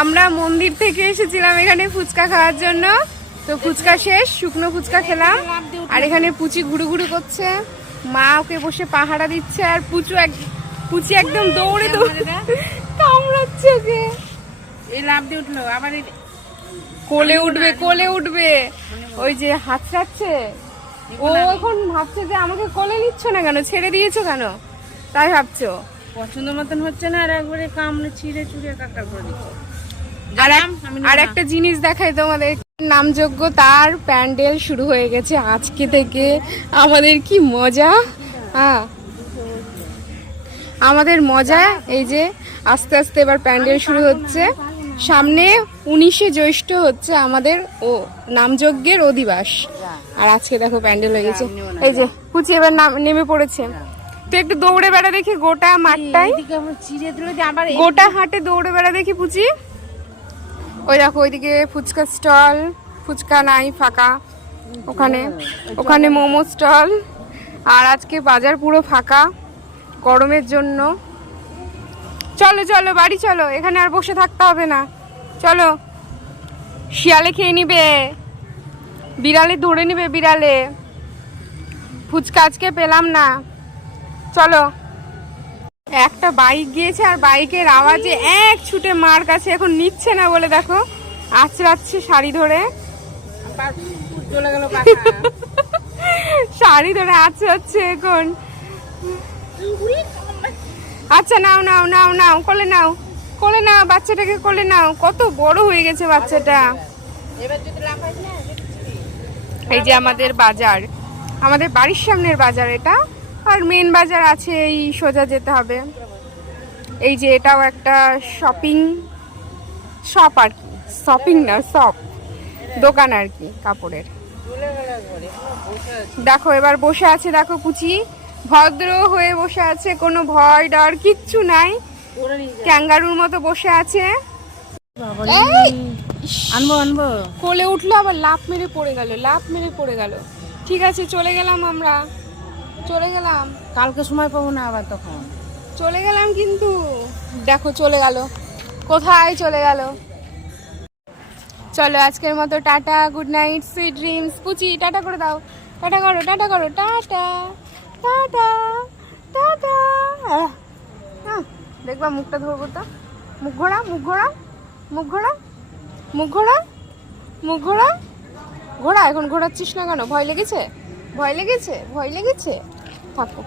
আমরা মন্দির থেকে এসেছিলাম এখানে ফুচকা খাওয়ার জন্য। তো ফুচকা শেষ, শুকনো ফুচকা খেলাম। আর এখানে পুচি ঘুরু ঘুরু করছে, মা ওকে বসে পাহারা দিচ্ছে। আর পুচি একদম দৌড়ে দৌড়ে কামড়াচ্ছে ওকে। এই লাভ দিয়ে উঠলো আবার কোলে উঠবে, কোলে উঠবে। ওই যে হাতড়াচ্ছে ও, এখন ভাবছে যে আমাকে কোলে নিচ্ছ না কেন, ছেড়ে দিয়েছো কেন, তাই ভাবছো। পছন্দ মতন হচ্ছে না, আর একবারে কামড়ে ছিঁড়ে চুড়ে কাকা করে দিচ্ছে। আর একটা জিনিস দেখাই তোমাদের, নামযজ্ঞ তার প্যান্ডেল শুরু হয়ে গেছে আজকে থেকে। আমাদের কি মজা, হ্যাঁ আমাদের মজা। এই যে আস্তে আস্তে এবার প্যান্ডেল শুরু হচ্ছে। সামনে 19শে জ্যৈষ্ঠ হচ্ছে আমাদের নামযজ্ঞের অধিবাস। আর আজকে দেখো প্যান্ডেল হয়ে গেছে। এই যে পুচি এবার নেমে পড়েছে। তো একটু দৌড়ে বেড়া দেখি গোটা মাঠটাই, গোটা হাটে দৌড়ে বেড়া দেখি পুচি। ওই দেখো ওইদিকে ফুচকা স্টল, ফুচকা নাই ফাঁকা, ওখানে মোমো স্টল। আর আজকে বাজার পুরো ফাঁকা গরমের জন্য। চলো চলো বাড়ি চলো, এখানে আর বসে থাকতে হবে না, চলো। শিয়ালে খেয়ে নিবে, বিড়ালে ধরে নিবে, বিড়ালে। ফুচকা আজকে পেলাম না, চলো। একটা বাইক গিয়েছে আর বাইকের আওয়াজে এক ছুটে মার কাছে, এখন নিচ্ছে না বলে দেখো আঁচড়াচ্ছে শাড়ি ধরে, শাড়ি ধরে আঁচড়াচ্ছে এখন। আচ্ছা নাও নাও নাও নাও, কোলে নাও, কোলে নাও বাচ্চাটাকে, কোলে নাও। কত বড় হয়ে গেছে বাচ্চাটা। এই যে আমাদের বাজার, আমাদের বাড়ির সামনের বাজার এটা। আর মেন বাজার আছে এই সোজা যেতে হবে। এই যে এটাও একটা শপিং শপ আর কি, শপিং না শপ, দোকান আর কি কাপড়ের। দেখো এবার বসে আছে, দেখো পুচি ভদ্র হয়ে বসে আছে, কোনো ভয় ডর কিচ্ছু নাই, ক্যাঙ্গারুর মতো বসে আছে। আনবো আনবো, কোলে উঠলো আবার লাফ মেরে পড়ে গেল, লাফ মেরে পড়ে গেল। ঠিক আছে চলে গেলাম, আমরা চলে গেলাম, কালকে সময় পাবো না আবার তখন। চলে গেলাম কিন্তু দেখো চলে গেল, কোথায় চলে গেল। চলো আজকের মতো tata, good night, sweet dreams. Puchi tata করে দাও, টাটা করো, টাটা করো, টাটা টাটা টাটা। দেখবা মুখটা ধরবো তো, মুখ ঘোরা, মুখ ঘোরা, মুখ ঘোরা, মুখ ঘোরা, মুখ ঘোরা, ঘোরা। এখন ঘোরাচ্ছিস না কেন, ভয় লেগেছে, ভয় লেগেছে, ভয় লেগেছে, থাকো।